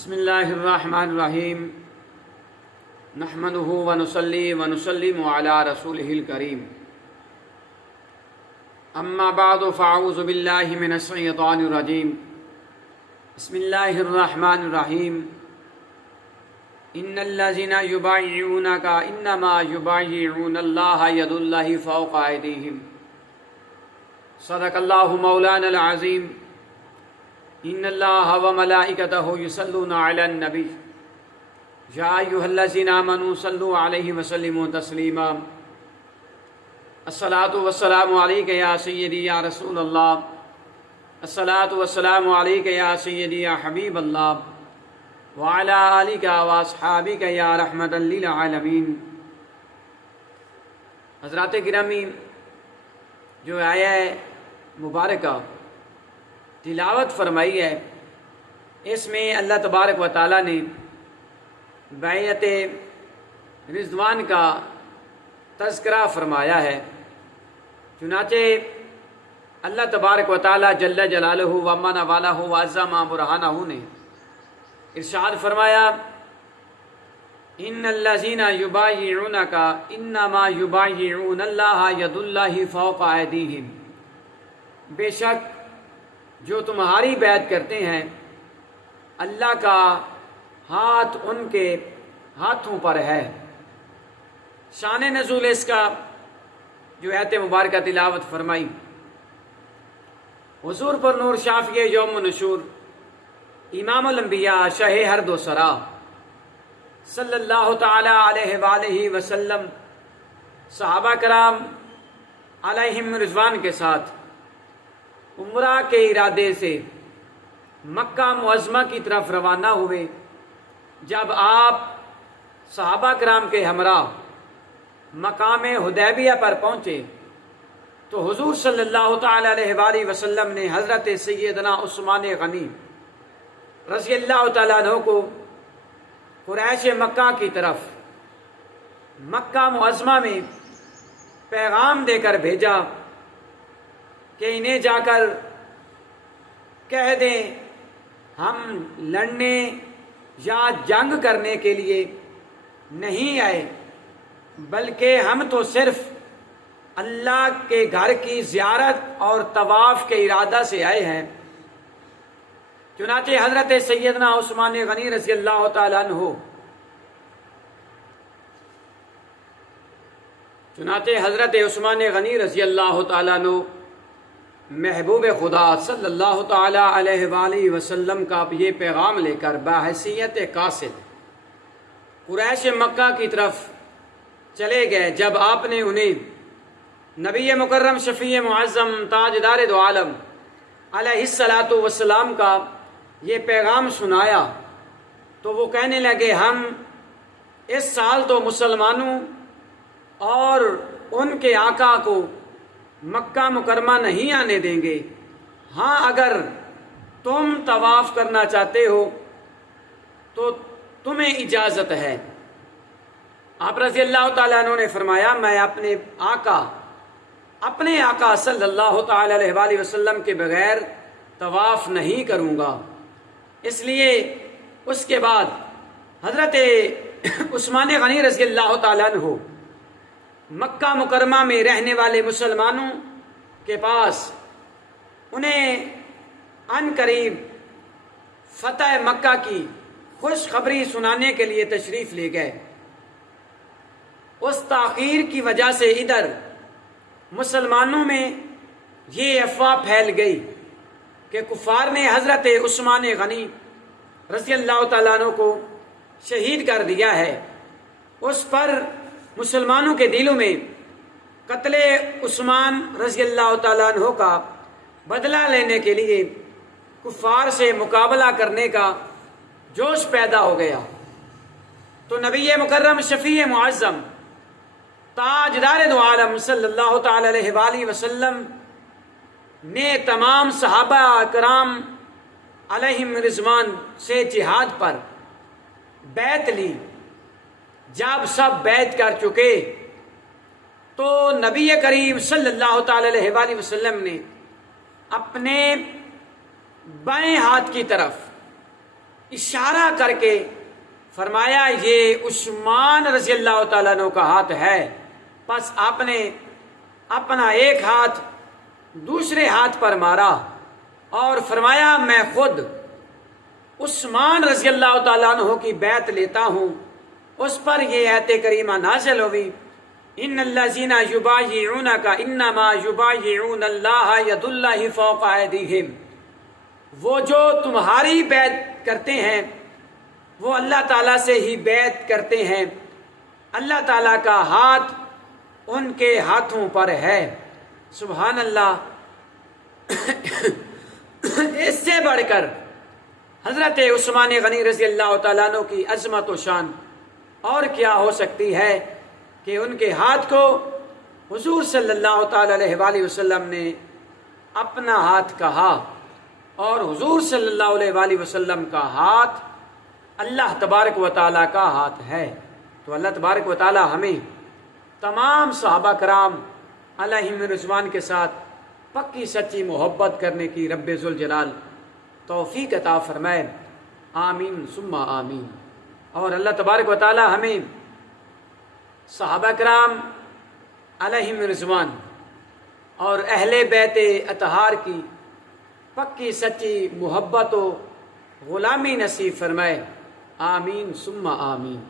بسم اللہ الرحمن الرحیم نحمده ونصلی ونسلم علی رسولہ الکریم اما بعد فاعوذ باللہ من الشیطان الرجیم بسم اللہ الرحمن الرحیم ان الذین یبایعونک انما یبایعون اللہ ید اللہ فوق ایدیہم صدق اللہ مولانا العظیم ان اللہ وملائکتہ یصلون علی النبی یا ایھا الذین آمنوا صلوا علیہ وسلموا تسلیما الصلاۃ والسلام علیک یا سیدی یا رسول اللہ الصلاۃ والسلام علیک یا سیدی یا حبیب اللہ وعلی آلک واصحابک یا رحمۃ للعالمین۔ حضرات گرامی، جو آیہ مبارکہ تلاوت فرمائی ہے، اس میں اللہ تبارک و تعالیٰ نے بیعت رضوان کا تذکرہ فرمایا ہے۔ چنانچہ اللہ تبارک و تعالیٰ جل جلالہ ومن والہ وعظم برہانہ نے ارشاد فرمایا، ان الذین یبایعونک انما یبایعون اللہ ید اللہ فوق ایدیہم، بے شک جو تمہاری بیعت کرتے ہیں اللہ کا ہاتھ ان کے ہاتھوں پر ہے۔ شان نزول اس کا جو آیت مبارکہ تلاوت فرمائی، حضور پر نور شافی یوم نشور امام الانبیاء شاہ ہر دو سرا صلی اللہ تعالی علیہ وآلہ وسلم صحابہ کرام علیہم رضوان کے ساتھ عمرہ کے ارادے سے مکہ معظمہ کی طرف روانہ ہوئے۔ جب آپ صحابہ کرام کے ہمراہ مقام حدیبیہ پر پہنچے تو حضور صلی اللہ تعالی علیہ وآلہ وسلم نے حضرت سیدنا عثمان غنی رضی اللہ تعالیٰ عنہ کو قریش مکہ کی طرف مکہ معظمہ میں پیغام دے کر بھیجا کہ انہیں جا کر کہہ دیں ہم لڑنے یا جنگ کرنے کے لیے نہیں آئے، بلکہ ہم تو صرف اللہ کے گھر کی زیارت اور طواف کے ارادہ سے آئے ہیں۔ چنانچہ حضرت سیدنا عثمان غنی رضی اللہ تعالیٰ عنہ حضرت عثمان غنی رضی اللہ تعالیٰ عنہ محبوب خدا صلی اللہ تعالی علیہ وآلہ وسلم کا یہ پیغام لے کر بحیثیت قاصد قریش مکہ کی طرف چلے گئے۔ جب آپ نے انہیں نبی مکرم شفیع معظم تاجدار دو عالم علیہ الصلاۃ والسلام کا یہ پیغام سنایا تو وہ کہنے لگے، ہم اس سال تو مسلمانوں اور ان کے آقا کو مکہ مکرمہ نہیں آنے دیں گے، ہاں اگر تم طواف کرنا چاہتے ہو تو تمہیں اجازت ہے۔ آپ رضی اللہ تعالیٰ عنہ نے فرمایا، میں اپنے آقا صلی اللہ تعالی علیہ وآلہ وسلم کے بغیر طواف نہیں کروں گا۔ اس لیے اس کے بعد حضرت عثمان غنی رضی اللہ تعالیٰ عنہ مکہ مکرمہ میں رہنے والے مسلمانوں کے پاس انہیں عن قریب فتح مکہ کی خوشخبری سنانے کے لیے تشریف لے گئے۔ اس تاخیر کی وجہ سے ادھر مسلمانوں میں یہ افواہ پھیل گئی کہ کفار نے حضرت عثمان غنی رضی اللہ تعالیٰ عنہ کو شہید کر دیا ہے۔ اس پر مسلمانوں کے دلوں میں قتل عثمان رضی اللہ تعالیٰ عنہ کا بدلہ لینے کے لیے کفار سے مقابلہ کرنے کا جوش پیدا ہو گیا۔ تو نبی مکرم شفیع معظم تاجدار دو عالم صلی اللہ تعالی علیہ وآلہ وسلم نے تمام صحابہ کرام علیہم رضوان سے جہاد پر بیعت لی۔ جب سب بیعت کر چکے تو نبی کریم صلی اللہ تعالی علیہ وآلہ وسلم نے اپنے بائیں ہاتھ کی طرف اشارہ کر کے فرمایا یہ عثمان رضی اللہ تعالیٰ عنہ کا ہاتھ ہے. پس آپ نے اپنا ایک ہاتھ دوسرے ہاتھ پر مارا اور فرمایا میں خود عثمان رضی اللہ تعالیٰ عنہ کی بیعت لیتا ہوں. اس پر یہ آیت کریمہ نازل ہوئی ان الذین یبایعونک انما یبایعون اللہ ید اللہ فوق ایدیہم. وہ جو تمہاری بیعت کرتے ہیں وہ اللہ تعالیٰ سے ہی بیعت کرتے ہیں، اللہ تعالیٰ کا ہاتھ ان کے ہاتھوں پر ہے. سبحان اللہ. اس سے بڑھ کر حضرت عثمان غنی رضی اللہ تعالیٰ عنہ کی عظمت و شان اور کیا ہو سکتی ہے کہ ان کے ہاتھ کو حضور صلی اللہ تعالیٰ علیہ وآلہ وسلم نے اپنا ہاتھ کہا، اور حضور صلی اللہ علیہ وآلہ وسلم کا ہاتھ اللہ تبارک و تعالیٰ کا ہاتھ ہے. تو اللہ تبارک و تعالیٰ ہمیں تمام صحابہ کرام علیہم رضوان کے ساتھ پکی سچی محبت کرنے کی رب ذوالجلال توفیق عطا فرمائے. آمین ثم آمین. اور اللہ تبارک و تعالیٰ ہمیں صحابہ کرام علیہم رضوان اور اہل بیت اطہار کی پکی سچی محبت و غلامی نصیب فرمائے. آمین ثم آمین.